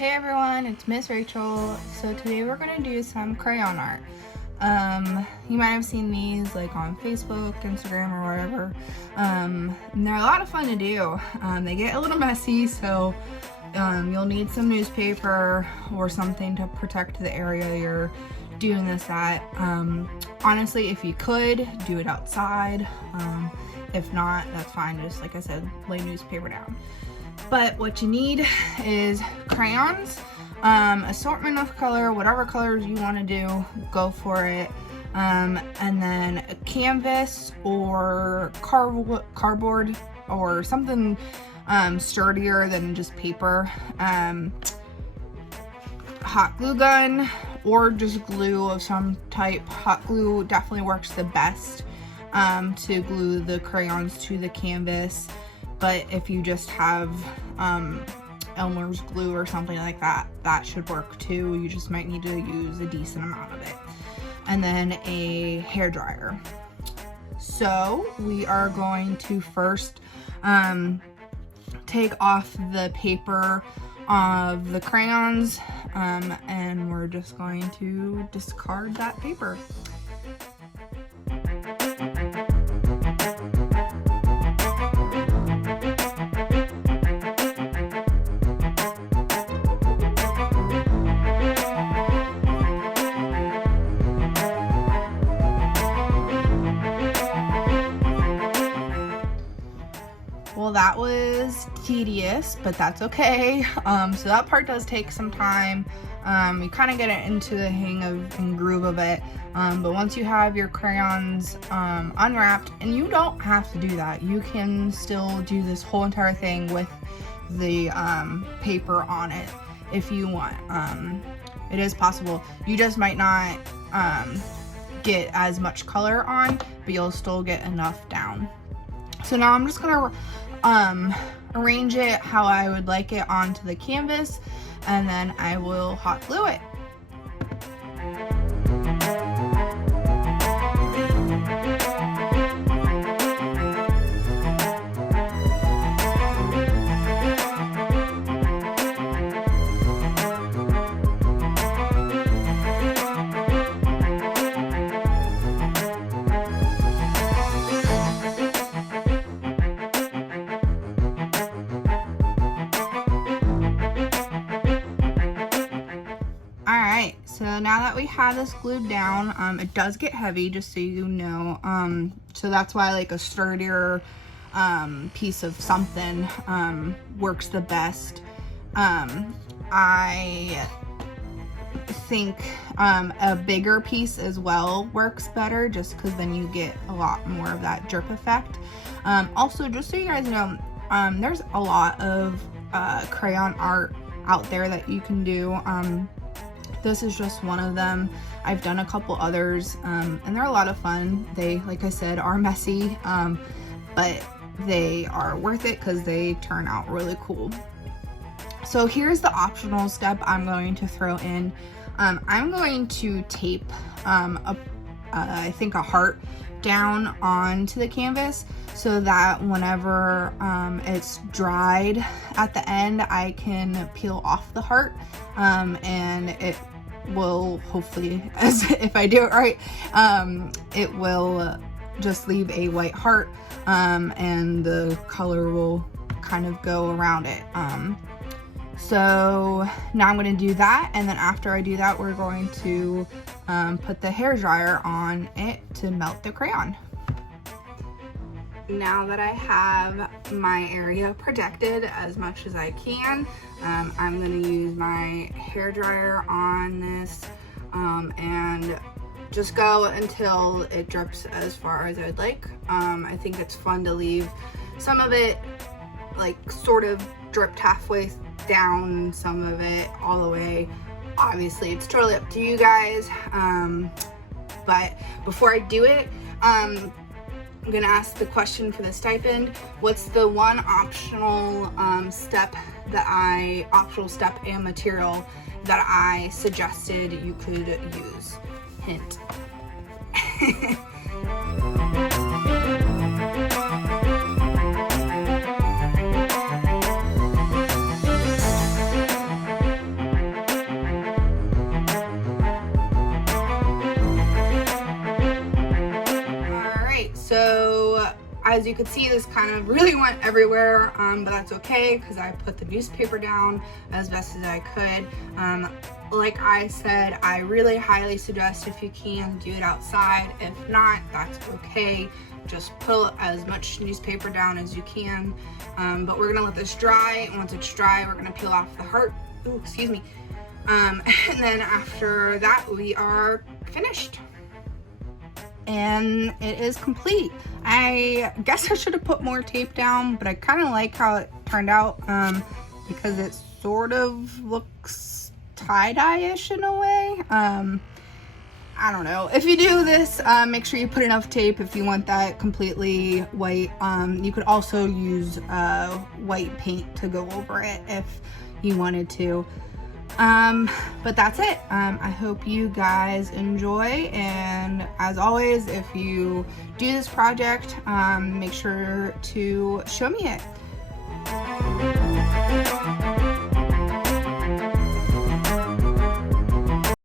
Hey everyone, it's Miss Rachel. So today we're going to do some crayon art. You might have seen these like on Facebook, Instagram, or whatever. And they're a lot of fun to do. They get a little messy, so you'll need some newspaper or something to protect the area you're doing this at. Honestly, if you could, do it outside. If not, that's fine. Just like I said, lay newspaper down. But what you need is crayons, assortment of color, whatever colors you want to do, go for it. And then a canvas or cardboard or something sturdier than just paper. Hot glue gun or just glue of some type. Hot glue definitely works the best to glue the crayons to the canvas. But if you just have Elmer's glue or something like that, that should work too. You just might need to use a decent amount of it. And then a hair dryer. So we are going to first take off the paper of the crayons, and we're just going to discard that paper. Well, that was tedious, but that's okay. So that part does take some time. You kind of get it into the hang of and groove of it. But once you have your crayons unwrapped, and you don't have to do that, you can still do this whole entire thing with the paper on it if you want. It is possible. You just might not get as much color on, but you'll still get enough down. So now I'm just gonna arrange it how I would like it onto the canvas, and then I will hot glue it. Alright, so now that we have this glued down, it does get heavy, just so you know. So that's why like a sturdier piece of something works the best. I think a bigger piece as well works better, just because then you get a lot more of that drip effect. Also, just so you guys know, there's a lot of crayon art out there that you can do. This is just one of them. I've done a couple others, and they're a lot of fun. They, like I said, are messy, but they are worth it because they turn out really cool. So here's the optional step I'm going to throw in. I'm going to tape, I think a heart down onto the canvas, so that whenever it's dried at the end, I can peel off the heart, and it will hopefully, as if I do it right, it will just leave a white heart, and the color will kind of go around it. So now I'm going to do that, and then after I do that, we're going to put the hair dryer on it to melt the crayon. Now that I have my area protected as much as I can, I'm going to use my hair dryer on this, and just go until it drips as far as I'd like. I think it's fun to leave some of it like sort of dripped halfway down, some of it all the way. Obviously it's totally up to you guys, but before I do it, I'm gonna ask the question for the stipend. What's the one optional step and material that I suggested you could use? Hint. as you can see, this kind of really went everywhere, but that's okay because I put the newspaper down as best as I could. Like I said, I really highly suggest, if you can, do it outside. If not, that's okay. Just put as much newspaper down as you can. But we're gonna let this dry, and once it's dry, we're gonna peel off the heart. Ooh, excuse me. And then after that, we are finished. And it is complete. I guess I should have put more tape down, but I kind of like how it turned out, because it sort of looks tie-dye-ish in a way. I don't know. If you do this, make sure you put enough tape if you want that completely white. You could also use white paint to go over it if you wanted to. But that's it. I hope you guys enjoy, and as always, if you do this project, make sure to show me it.